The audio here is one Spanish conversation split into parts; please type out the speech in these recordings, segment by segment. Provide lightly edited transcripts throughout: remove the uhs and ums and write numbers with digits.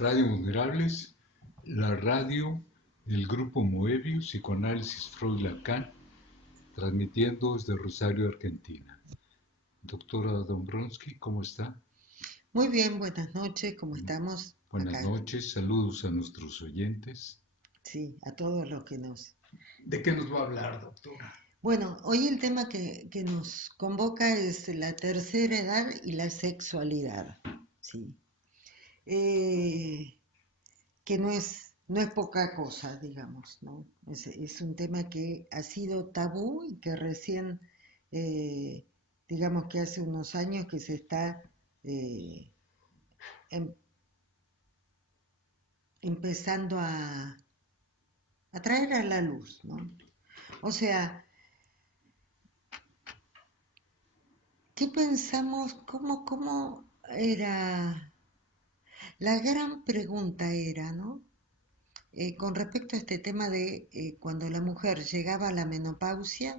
Radio Vulnerables, la radio del grupo Moebius, Psicoanálisis Freud Lacan, transmitiendo desde Rosario, Argentina. Doctora Dombrowski, ¿cómo está? Muy bien, buenas noches, ¿cómo estamos Buenas acá? noches, saludos a nuestros oyentes. Sí, a todos los que nos... ¿De qué nos va a hablar, doctora? Bueno, hoy el tema que nos convoca es la tercera edad y la sexualidad, ¿sí? Eh, que no es poca cosa, digamos, ¿no? Es un tema que ha sido tabú y que recién, eh, digamos que hace unos años que se está eh, em- empezando a traer a la luz, ¿no? O sea, ¿qué pensamos? ¿Cómo era? La gran pregunta era, ¿no? Con respecto a este tema de cuando la mujer llegaba a la menopausia,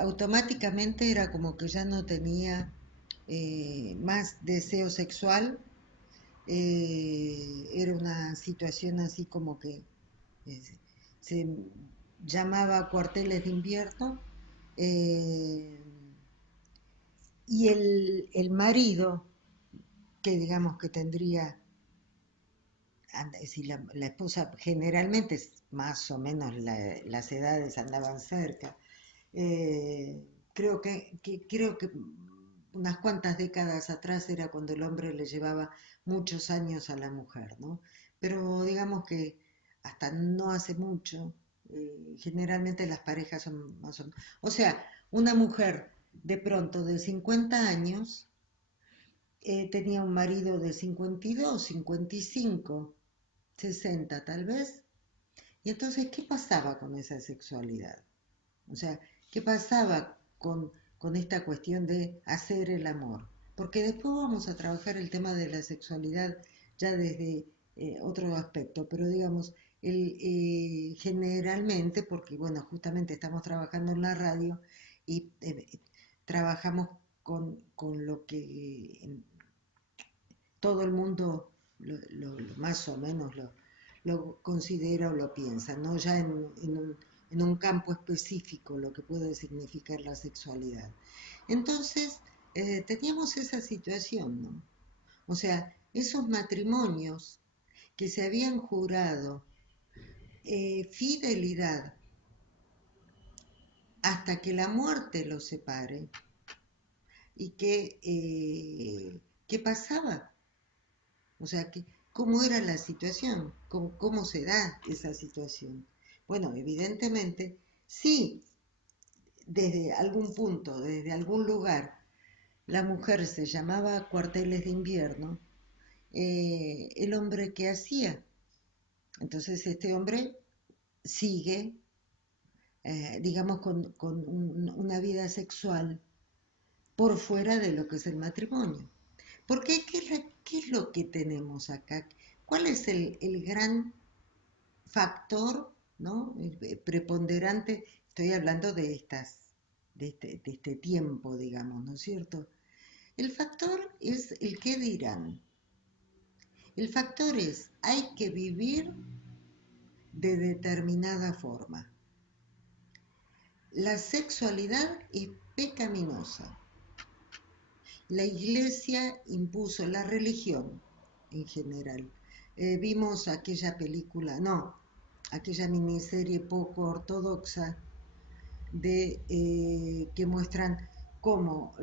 automáticamente era como que ya no tenía más deseo sexual, era una situación así como que eh, se llamaba cuarteles de invierno, eh, y el marido, que digamos que tendría, si la esposa generalmente más o menos las edades andaban cerca, creo que unas cuantas décadas atrás era cuando el hombre le llevaba muchos años a la mujer, ¿no? Pero digamos que hasta no hace mucho, generalmente las parejas son más o menos... O sea, una mujer de pronto de 50 años tenía un marido de 52, 55, 60 tal vez. Y entonces, ¿qué pasaba con esa sexualidad? O sea, ¿qué pasaba con esta cuestión de hacer el amor? Porque después vamos a trabajar el tema de la sexualidad ya desde otro aspecto, pero digamos, generalmente, porque bueno, justamente estamos trabajando en la radio y trabajamos con lo que todo el mundo más o menos lo considera o lo piensa, ¿no? Ya en un campo específico lo que puede significar la sexualidad. Entonces, teníamos esa situación, ¿no? O sea, esos matrimonios que se habían jurado fidelidad hasta que la muerte los separe y ¿qué pasaba? O sea, ¿cómo era la situación? ¿Cómo se da esa situación? Bueno, evidentemente, sí, desde algún punto, desde algún lugar, la mujer se llamaba cuarteles de invierno, el hombre que hacía. Entonces este hombre sigue, digamos, con una vida sexual por fuera de lo que es el matrimonio. Porque ¿qué es lo que tenemos acá? ¿Cuál es el gran factor, ¿no? Preponderante? Estoy hablando de este tiempo, digamos, ¿no es cierto? El factor es el qué dirán. El factor es, hay que vivir de determinada forma. La sexualidad es pecaminosa. La iglesia impuso la religión en general. Vimos aquella película, no, aquella miniserie poco ortodoxa que muestran cómo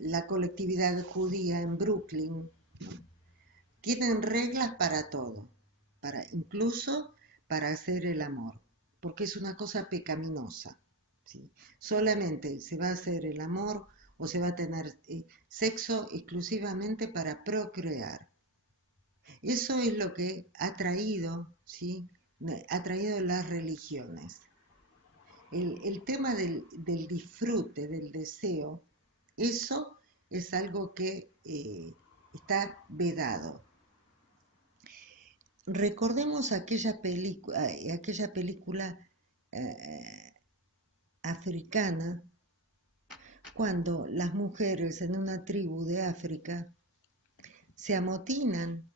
la colectividad judía en Brooklyn, ¿no? Tienen reglas para todo, incluso para hacer el amor, porque es una cosa pecaminosa, ¿sí? Solamente se va a hacer el amor o se va a tener sexo exclusivamente para procrear. Eso es lo que ha traído, ¿sí? Ha traído las religiones. El tema del disfrute, del deseo, eso es algo que está vedado. Recordemos aquella película eh, africana, cuando las mujeres en una tribu de África se amotinan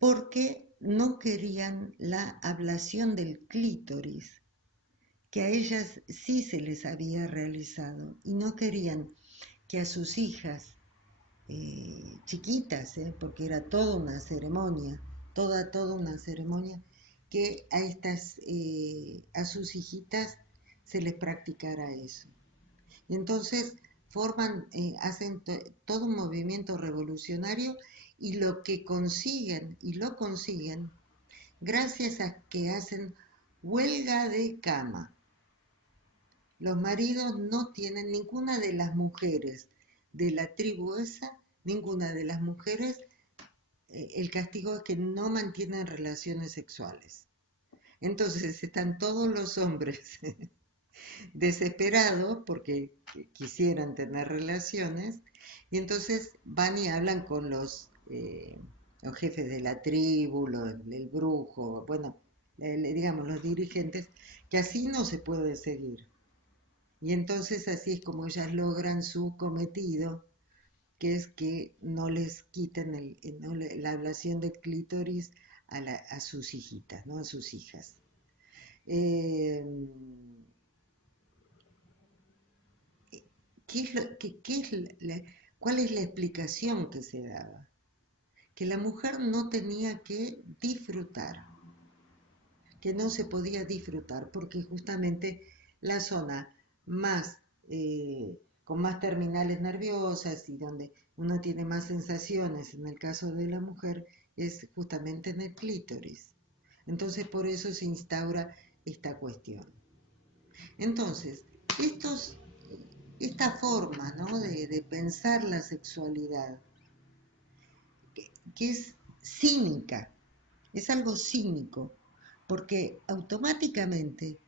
porque no querían la ablación del clítoris, que a ellas sí se les había realizado, y no querían que a sus hijas chiquitas, porque era toda una ceremonia, toda una ceremonia, que a sus hijitas se les practicara eso. Y entonces hacen todo un movimiento revolucionario y lo consiguen gracias a que hacen huelga de cama. Los maridos no tienen, ninguna de las mujeres de la tribu esa, ninguna de las mujeres, el castigo es que no mantienen relaciones sexuales. Entonces están todos los hombres desesperados porque quisieran tener relaciones y entonces van y hablan con los jefes de la tribu, el brujo, bueno, digamos los dirigentes, que así no se puede seguir. Y entonces así es como ellas logran su cometido, que es que no les quiten la ablación del clítoris a sus hijitas, ¿no? A sus hijas. Eh, ¿Cuál es la explicación que se daba? Que la mujer no tenía que disfrutar, que no se podía disfrutar, porque justamente la zona más, con más terminales nerviosas y donde uno tiene más sensaciones, en el caso de la mujer, es justamente en el clítoris. Entonces por eso se instaura esta cuestión. Entonces, estos, esta forma, ¿no?, de pensar la sexualidad, que es cínica, es algo cínico, porque automáticamente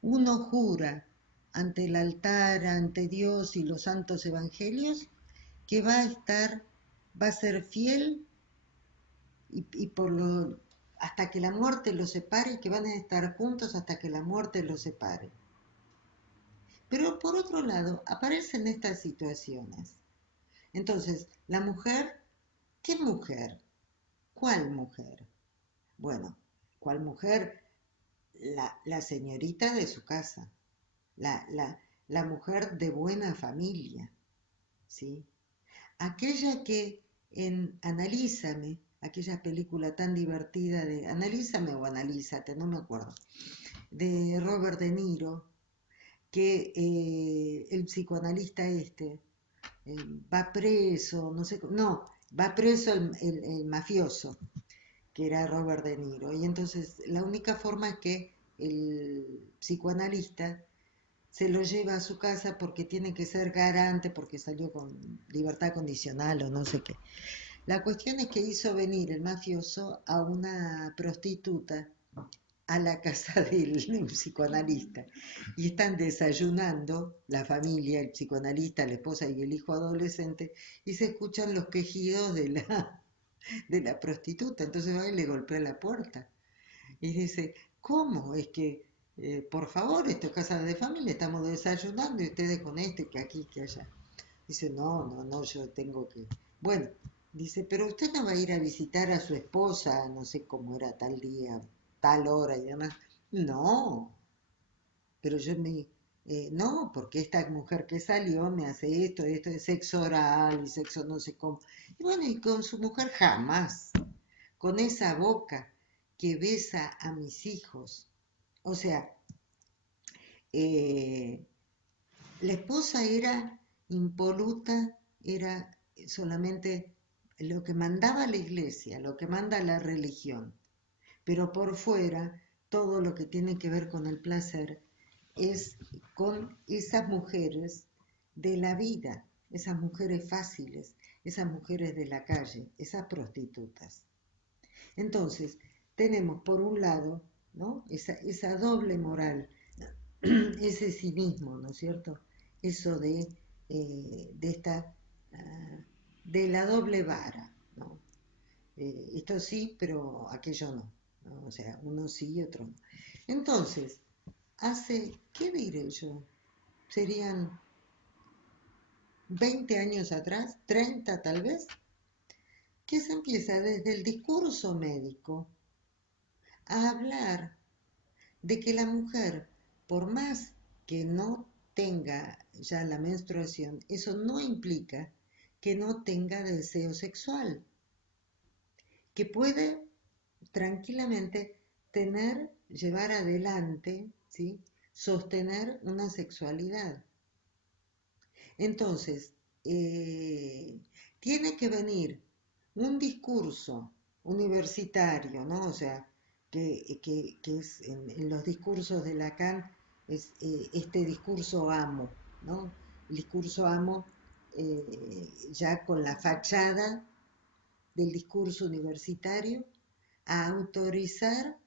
uno jura ante el altar, ante Dios y los santos evangelios, que va a ser fiel y hasta que la muerte los separe, y que van a estar juntos hasta que la muerte los separe. Pero por otro lado, aparecen estas situaciones. Entonces, la mujer, ¿qué mujer? ¿Cuál mujer? Bueno, ¿cuál mujer? La señorita de su casa, la mujer de buena familia, ¿sí? Aquella que en Analízame, aquella película tan divertida de Analízame o Analízate, no me acuerdo, de Robert De Niro, que el psicoanalista va preso, no sé, no, va preso el mafioso, que era Robert De Niro, y entonces la única forma es que el psicoanalista se lo lleva a su casa porque tiene que ser garante, porque salió con libertad condicional o no sé qué. La cuestión es que hizo venir el mafioso a una prostituta a la casa del psicoanalista y están desayunando la familia, el psicoanalista, la esposa y el hijo adolescente, y se escuchan los quejidos de la prostituta. Entonces va y le golpea la puerta y dice, ¿cómo? Es que, por favor, esto es casa de familia, estamos desayunando y ustedes con esto, que aquí, que allá. Dice, no, yo tengo que... Bueno, dice, pero usted no va a ir a visitar a su esposa, no sé cómo era tal día, tal hora y demás. No, pero no, porque esta mujer que salió me hace esto de sexo oral y sexo no sé cómo. Y bueno, y con su mujer jamás, con esa boca que besa a mis hijos. O sea, eh, la esposa era impoluta, era solamente lo que mandaba la iglesia, lo que manda la religión, pero por fuera todo lo que tiene que ver con el placer es con esas mujeres de la vida, esas mujeres fáciles, esas mujeres de la calle, esas prostitutas. Entonces, tenemos por un lado, ¿no?, esa doble moral, ese cinismo, ¿no es cierto? Eso de esta, uh, de la doble vara, ¿no? Esto sí, pero aquello no, ¿no? O sea, uno sí y otro no. Entonces, ¿qué diré yo? Serían 20 años atrás, 30 tal vez, que se empieza desde el discurso médico a hablar de que la mujer, por más que no tenga ya la menstruación, eso no implica que no tenga deseo sexual, que puede tranquilamente llevar adelante, ¿sí? Sostener una sexualidad. Entonces, tiene que venir un discurso universitario, ¿no? O sea, que es en los discursos de Lacan, es este discurso amo, ¿no? El discurso amo ya con la fachada del discurso universitario a autorizar,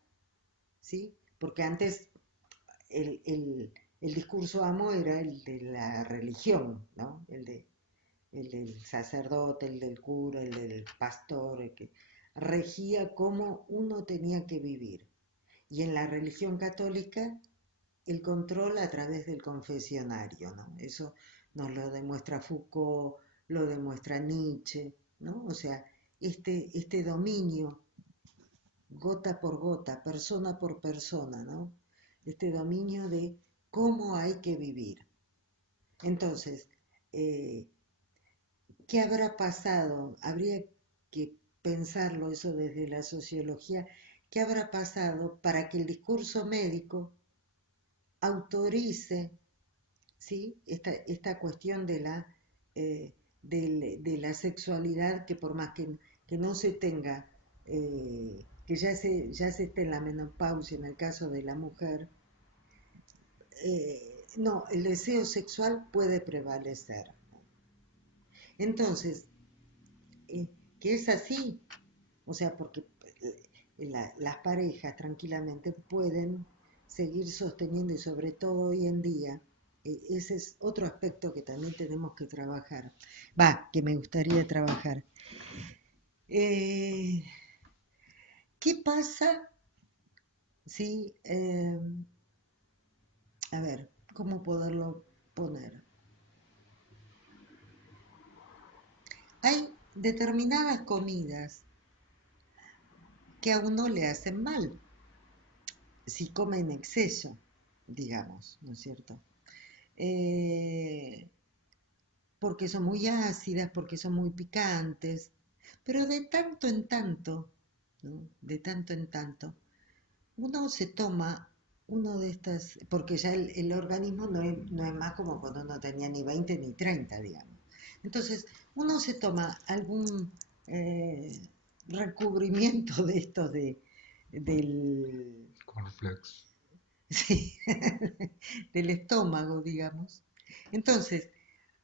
¿sí? Porque antes el discurso amo era el de la religión, ¿no? El del sacerdote, el del cura, el del pastor, el que regía cómo uno tenía que vivir. Y en la religión católica, el control a través del confesionario, ¿no? Eso nos lo demuestra Foucault, lo demuestra Nietzsche, ¿no? O sea, este dominio, gota por gota, persona por persona, ¿no? Este dominio de cómo hay que vivir. Entonces, eh, ¿qué habrá pasado? Habría que pensarlo eso desde la sociología. ¿Qué habrá pasado para que el discurso médico autorice, ¿sí? esta cuestión de la sexualidad que por más que no se tenga, que ya se esté en la menopausia en el caso de la mujer, no, el deseo sexual puede prevalecer. Entonces, que es así, o sea, porque las parejas tranquilamente pueden seguir sosteniendo y sobre todo hoy en día, ese es otro aspecto que también tenemos que trabajar, que me gustaría trabajar. Eh, ¿Qué pasa si, a ver, cómo poderlo poner? Hay determinadas comidas que a uno le hacen mal, si come en exceso, digamos, ¿no es cierto? Eh, Porque son muy ácidas, porque son muy picantes, pero de tanto en tanto, ¿no? De tanto en tanto, uno se toma uno de estas, porque ya el organismo no es más como cuando uno tenía ni 20 ni 30, digamos. Entonces, uno se toma algún recubrimiento de estos del, Cornflakes. sí, del estómago, digamos. Entonces,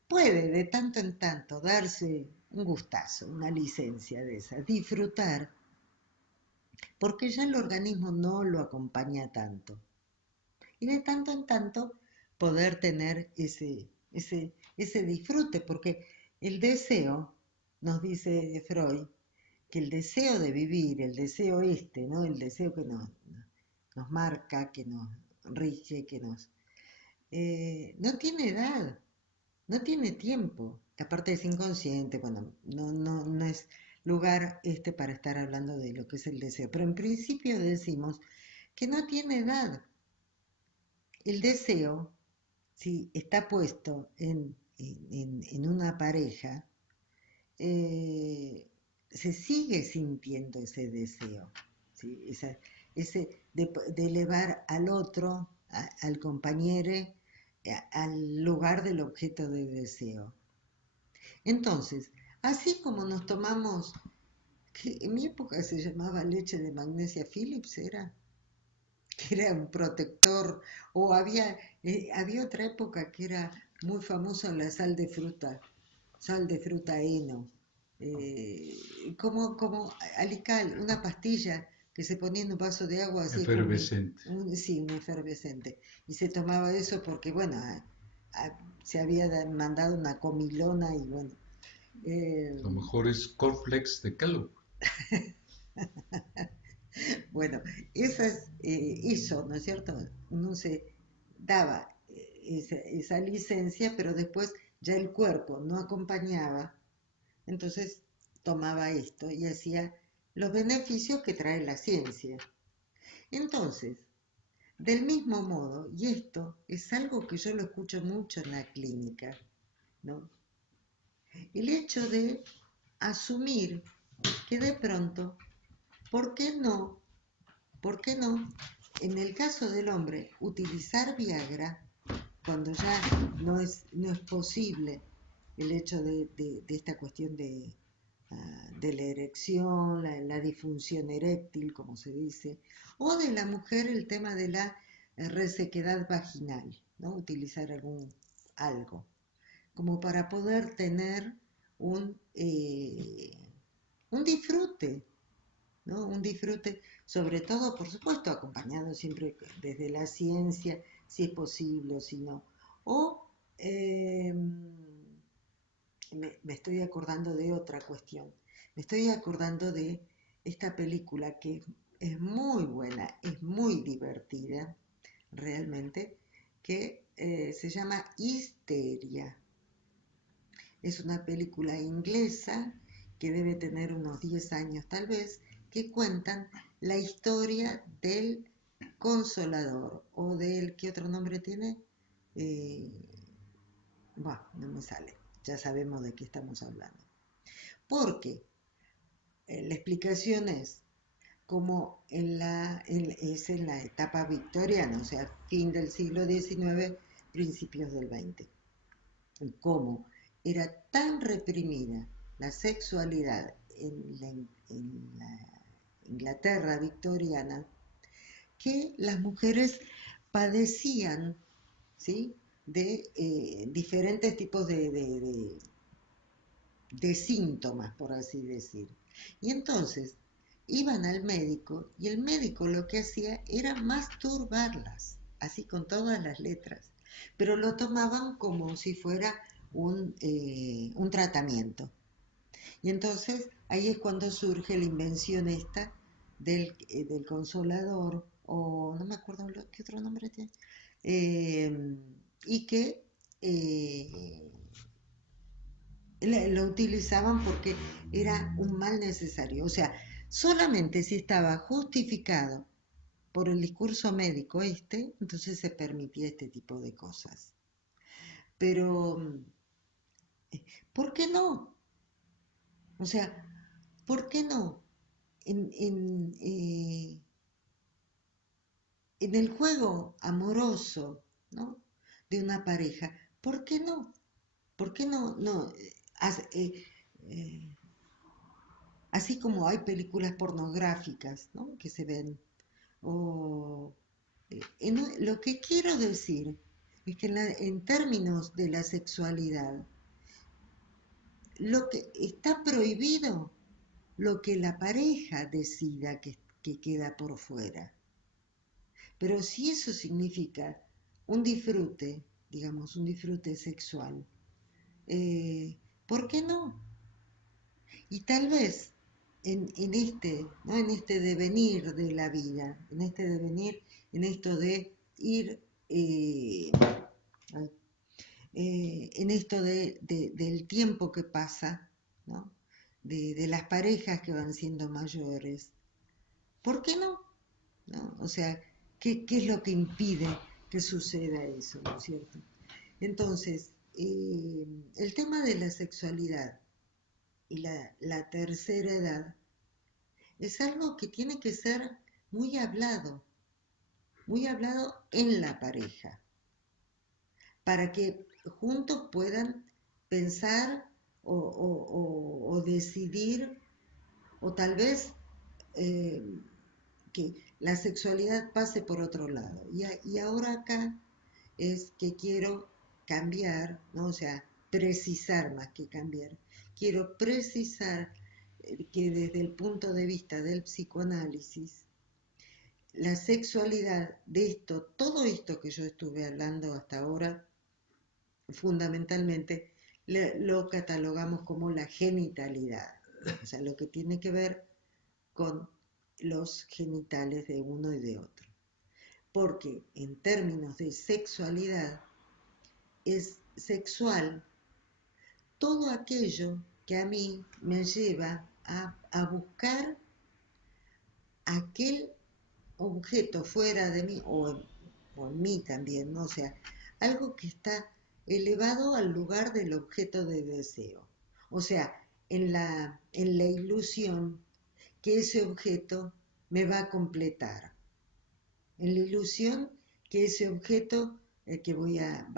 puede de tanto en tanto darse un gustazo, una licencia de esa, disfrutar, porque ya el organismo no lo acompaña tanto. Y de tanto en tanto poder tener ese disfrute, porque el deseo, nos dice Freud, que el deseo de vivir, el deseo ¿no? El deseo que nos marca, que nos rige, no tiene edad, no tiene tiempo. Aparte es inconsciente, bueno, no es lugar para estar hablando de lo que es el deseo. Pero en principio decimos que no tiene edad. El deseo, si está puesto en una pareja, se sigue sintiendo ese deseo, ¿sí? Ese de elevar al otro, al compañero, al lugar del objeto de deseo. Entonces, así como nos tomamos, que en mi época se llamaba leche de magnesia Phillips, que era un protector, o había otra época que era muy famosa la sal de fruta heno, como alical, una pastilla que se ponía en un vaso de agua así como Efervescente. sí, un efervescente, y se tomaba eso porque, bueno, se había mandado una comilona y bueno. Lo mejor es cornflakes de Kellogg. Bueno, eso, ¿no es cierto? Uno se daba esa licencia, pero después ya el cuerpo no acompañaba, entonces tomaba esto y hacía los beneficios que trae la ciencia. Entonces, del mismo modo, y esto es algo que yo lo escucho mucho en la clínica, ¿no? El hecho de asumir que de pronto, ¿por qué no? ¿Por qué no? En el caso del hombre, utilizar Viagra cuando ya no es posible el hecho de esta cuestión de la erección, la disfunción eréctil, como se dice, o de la mujer el tema de la resequedad vaginal, ¿no? Utilizar algo, como para poder tener un disfrute, ¿no? Un disfrute, sobre todo, por supuesto, acompañado siempre desde la ciencia, si es posible o si no. O me estoy acordando de otra cuestión. Me estoy acordando de esta película que es muy buena, es muy divertida, realmente, que se llama Histeria. Es una película inglesa que debe tener unos 10 años tal vez, que cuentan la historia del Consolador o del, ¿qué otro nombre tiene? Eh, no me sale, ya sabemos de qué estamos hablando. Porque la explicación es como es en la etapa victoriana, o sea, fin del siglo XIX, principios del XX, cómo era tan reprimida la sexualidad en la Inglaterra victoriana que las mujeres padecían, ¿sí?, de diferentes tipos de síntomas, por así decir. Y entonces iban al médico y el médico lo que hacía era masturbarlas, así con todas las letras, pero lo tomaban como si fuera un tratamiento. Y entonces ahí es cuando surge la invención esta del consolador, o no me acuerdo qué otro nombre tiene, eh, y que lo utilizaban porque era un mal necesario. O sea, solamente si estaba justificado por el discurso médico entonces se permitía este tipo de cosas. Pero, ¿por qué no? O sea, ¿por qué no? En el juego amoroso, ¿no?, de una pareja, ¿por qué no? ¿Por qué no? Eh, Así como hay películas pornográficas, ¿no?, que se ven. O, lo que quiero decir es que en términos de la sexualidad, lo que está prohibido, lo que la pareja decida que queda por fuera. Pero si eso significa un disfrute, digamos, un disfrute sexual, ¿por qué no? Y tal vez ¿no?, en este devenir de la vida, en este devenir, en esto de ir, en esto del tiempo que pasa, ¿no?, de las parejas que van siendo mayores, ¿por qué no? ¿No? O sea, ¿qué es lo que impide que suceda eso, ¿no es cierto? Entonces, el tema de la sexualidad y la tercera edad es algo que tiene que ser muy hablado en la pareja, para que juntos puedan pensar o decidir, o tal vez eh, que la sexualidad pase por otro lado. Y ahora acá es que quiero cambiar, ¿no? O sea, precisar más que cambiar. Quiero precisar que desde el punto de vista del psicoanálisis, la sexualidad de todo esto que yo estuve hablando hasta ahora, fundamentalmente lo catalogamos como la genitalidad, o sea, lo que tiene que ver con los genitales de uno y de otro. Porque en términos de sexualidad, es sexual todo aquello que a mí me lleva a buscar aquel objeto fuera de mí, o en mí también, ¿no? O sea, algo que está elevado al lugar del objeto de deseo. O sea, en la ilusión que ese objeto me va a completar, en la ilusión que ese objeto que voy a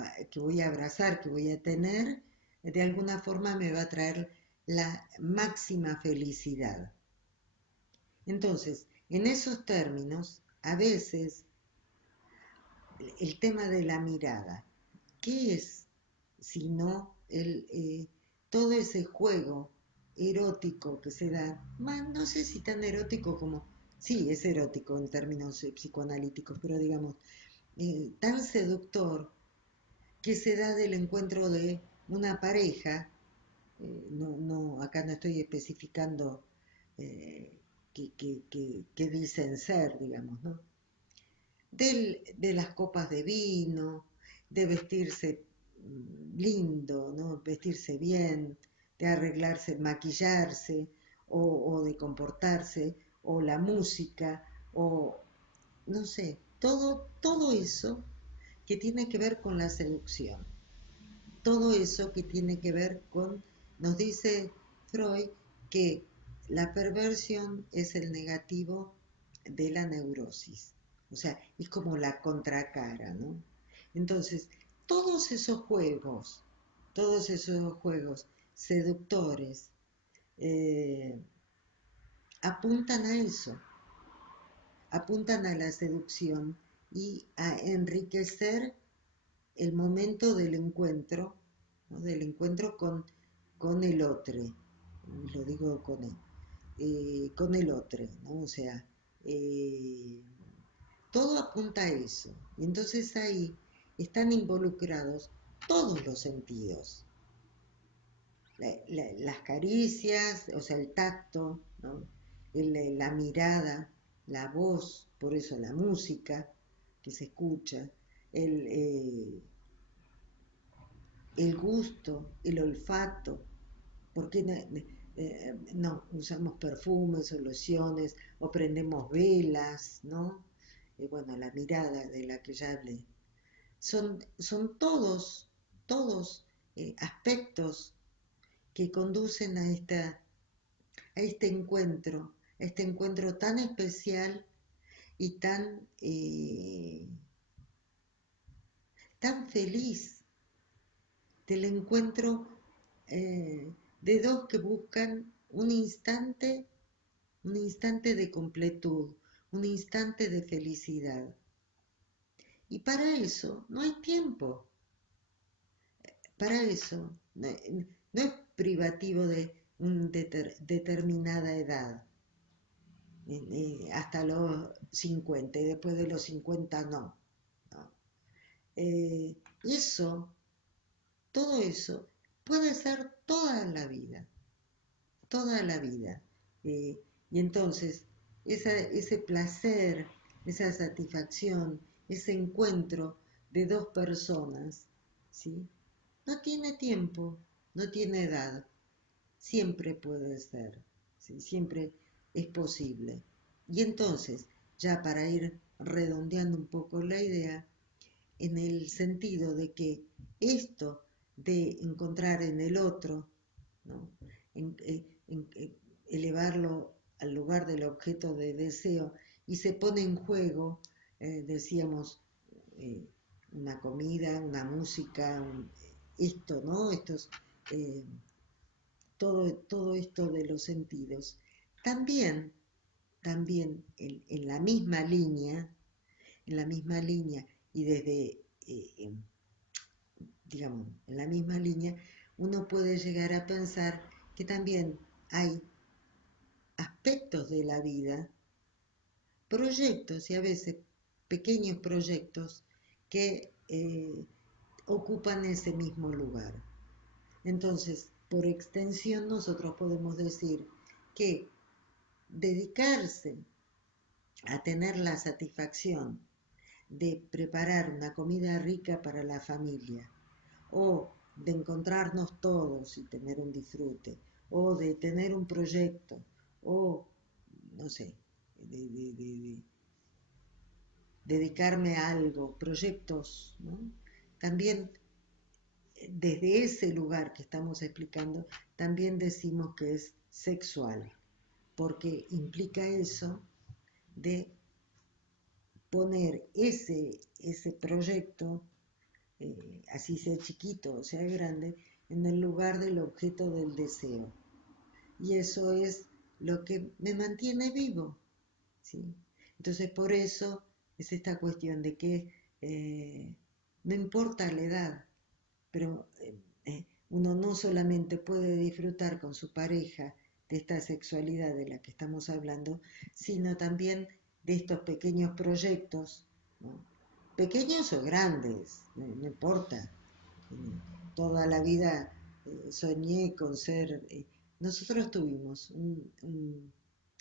abrazar, que voy a tener, de alguna forma me va a traer la máxima felicidad. Entonces, en esos términos, a veces el tema de la mirada, ¿qué es sino todo ese juego erótico que se da? Más, no sé si tan erótico como, sí, es erótico en términos psicoanalíticos, pero digamos, tan seductor que se da del encuentro de una pareja, acá no estoy especificando eh, que dicen ser, digamos, ¿no? De las copas de vino, de vestirse lindo, ¿no? Vestirse bien, de arreglarse, maquillarse, o de comportarse, o la música, o no sé, todo eso que tiene que ver con la seducción, todo eso que tiene que ver con, nos dice Freud, que la perversión es el negativo de la neurosis, o sea, es como la contracara, ¿no? Entonces, todos esos juegos seductores eh, apuntan a eso, apuntan a la seducción y a enriquecer el momento del encuentro, ¿no? Del encuentro con el otro, lo digo con el otro, ¿no? O sea, eh, todo apunta a eso. Y entonces ahí están involucrados todos los sentidos. Las caricias, o sea, el tacto, ¿no? La mirada, la voz, por eso la música que se escucha, el, eh, el gusto, el olfato, porque no usamos perfumes o lociones o prendemos velas, ¿no? Bueno, la mirada de la que ya hablé. Son todos aspectos que conducen a este encuentro tan especial y tan feliz del encuentro de dos que buscan un instante de completud, un instante de felicidad. Y para eso no hay tiempo, para eso no es privativo de una determinada edad, hasta los 50 y después de los 50 no. ¿No? Eso, todo eso puede ser toda la vida. Y entonces, ese placer, esa satisfacción, ese encuentro de dos personas, ¿sí? No tiene tiempo, no tiene edad, siempre puede ser, ¿sí? Siempre es posible. Y entonces, ya para ir redondeando un poco la idea, en el sentido de que esto de encontrar en el otro, ¿no? Elevarlo al lugar del objeto de deseo y se pone en juego, decíamos, eh, una comida, una música, esto, ¿no? Eh, todo esto de los sentidos. También, también en la misma línea y desde, digamos, en la misma línea, uno puede llegar a pensar que también hay aspectos de la vida, proyectos y a veces pequeños proyectos que ocupan ese mismo lugar. Entonces, por extensión, nosotros podemos decir que dedicarse a tener la satisfacción de preparar una comida rica para la familia o de encontrarnos todos y tener un disfrute, o de tener un proyecto, o no sé, de dedicarme a algo, proyectos, ¿no? También desde ese lugar que estamos explicando, también decimos que es sexual, porque implica eso de poner ese proyecto, así sea chiquito o sea grande, en el lugar del objeto del deseo. Y eso es lo que me mantiene vivo, ¿sí? Entonces por eso es esta cuestión de que no importa la edad, pero uno no solamente puede disfrutar con su pareja de esta sexualidad de la que estamos hablando, sino también de estos pequeños proyectos, ¿no? Pequeños o grandes, no importa. Toda la vida soñé con ser... nosotros tuvimos un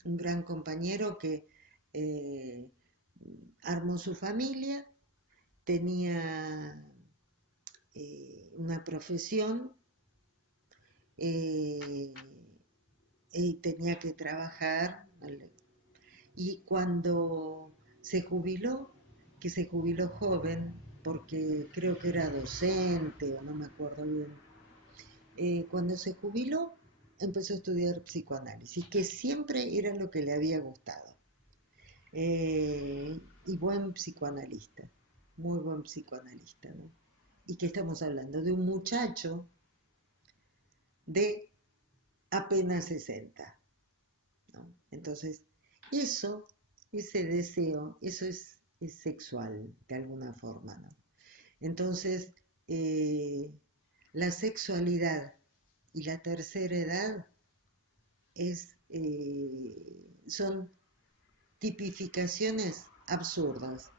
gran compañero que eh, armó su familia, tenía una profesión eh, y tenía que trabajar. Y cuando se jubiló, que se jubiló joven, porque creo que era docente o no me acuerdo bien, cuando se jubiló empezó a estudiar psicoanálisis, que siempre era lo que le había gustado. Y buen psicoanalista, muy buen psicoanalista, ¿no? ¿Y qué estamos hablando? De un muchacho de apenas 60, ¿no? Entonces, eso, ese deseo, eso es sexual de alguna forma, ¿no? Entonces, la sexualidad y la tercera edad son tipificaciones absurdas,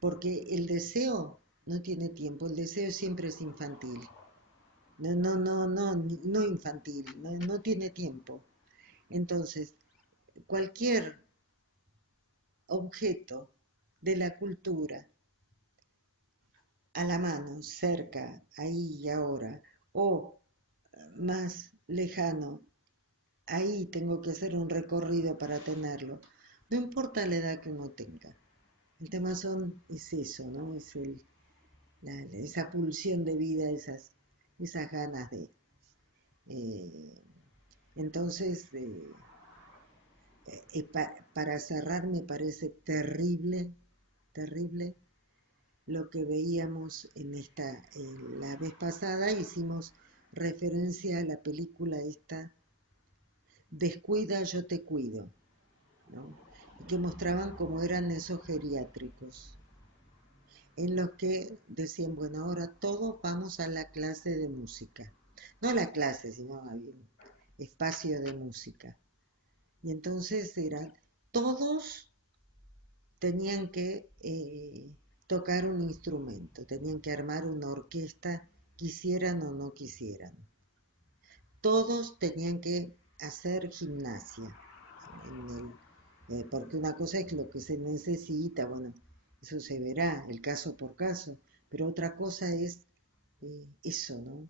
porque el deseo no tiene tiempo, el deseo siempre es infantil. No infantil, no tiene tiempo. Entonces, cualquier objeto de la cultura a la mano, cerca, ahí y ahora, o más lejano, ahí tengo que hacer un recorrido para tenerlo. No importa la edad que uno tenga. El tema es eso, ¿no? Es esa pulsión de vida, esas ganas de... Eh, entonces, para cerrar, me parece terrible, terrible lo que veíamos la vez pasada. Hicimos referencia a la película esta, Descuida, yo te cuido, ¿no? Y que mostraban cómo eran esos geriátricos, en los que decían, bueno, ahora todos vamos a la clase de música. No la clase, sino había un espacio de música. Y entonces todos tenían que tocar un instrumento, tenían que armar una orquesta, quisieran o no quisieran. Todos tenían que hacer gimnasia, porque una cosa es lo que se necesita, bueno, eso se verá, el caso por caso, pero otra cosa es eso, ¿no?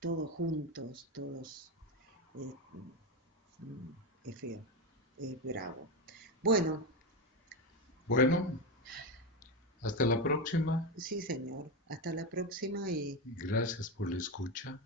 Todos juntos, todos, eh, es feo, es bravo. Bueno, Bueno, hasta la próxima. sí señor, hasta la próxima y Gracias por la escucha.